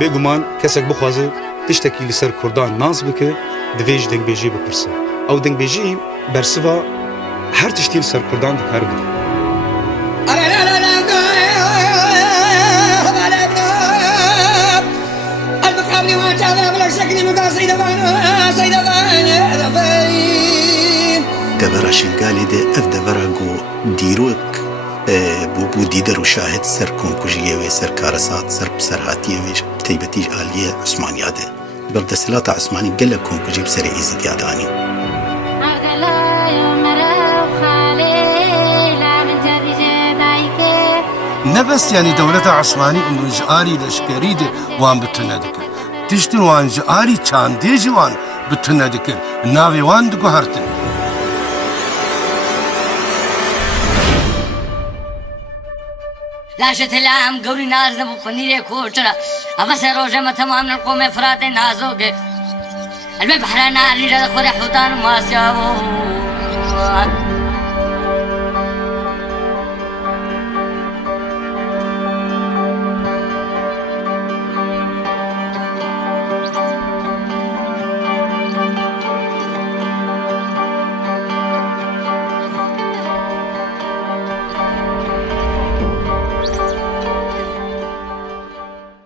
بێگومان کەسێک بخوازێ تشتێکی لەسەر کوردان ناز بکە divê ji dengbêjî bipirse ew dengbêjî bersiva her tiştî li ser Kurdan dikar bide. Devera Şingalê de ev devera got dîrok bû dîder û şahid ser komkujiyê wê ser karesat ser serhatiyê wê taybetî ji aliyê Osmaniya de berdesthilata Osmanî gelek komkujî bi serê êzîdiya danî. نەبەست یانی دەوڵەتە عوسمانی ئەمروژئاری لەشکەری دێ وان بتونە دەکرد تشتن وان ژئاری چاندێژی وان بتونە دەکرد ناوێ وان دگوهارتن لاشت لام گوری نارزم و پنیر کوچرا افس روزه تمام القوم فرات نازوگه البحر ناری را خور حوتان ماسیاو